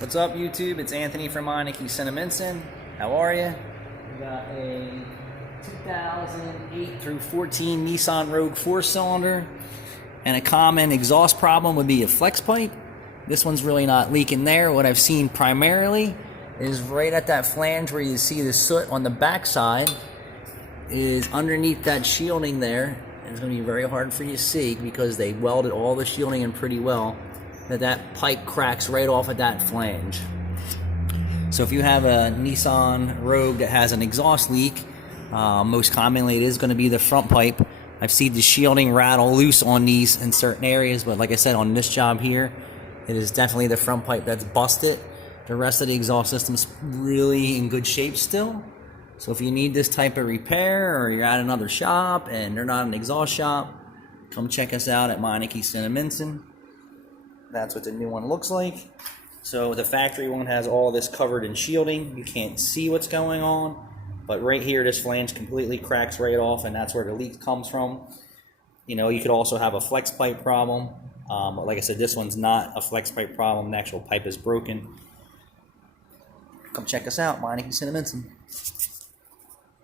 What's up, YouTube? It's Anthony from Meineke, cinnaminson. How are you? We got a 2008 through 14 Nissan Rogue 4-cylinder, and a common exhaust problem would be a flex pipe. This one's really not leaking there. What I've seen primarily is right at that flange where you see the soot on the back side is underneath that shielding there. It's going to be very hard for you to see because they welded all the shielding in pretty well. That pipe cracks right off at that flange. So if you have a Nissan Rogue that has an exhaust leak, most commonly it is going to be the front pipe. I've seen the shielding rattle loose on these in certain areas, but like I said, on this job here, it is definitely the front pipe that's busted. The rest of the exhaust system's really in good shape still. So if you need this type of repair, or you're at another shop and they're not an exhaust shop, come check us out at Meineke cinnaminson. That's what the new one looks like. So the factory one has all this covered in shielding. You can't see what's going on, but right here, this flange completely cracks right off, and that's where the leak comes from. You know, you could also have a flex pipe problem. But like I said, this one's not a flex pipe problem. The actual pipe is broken. Come check us out, Meineke cinnaminson.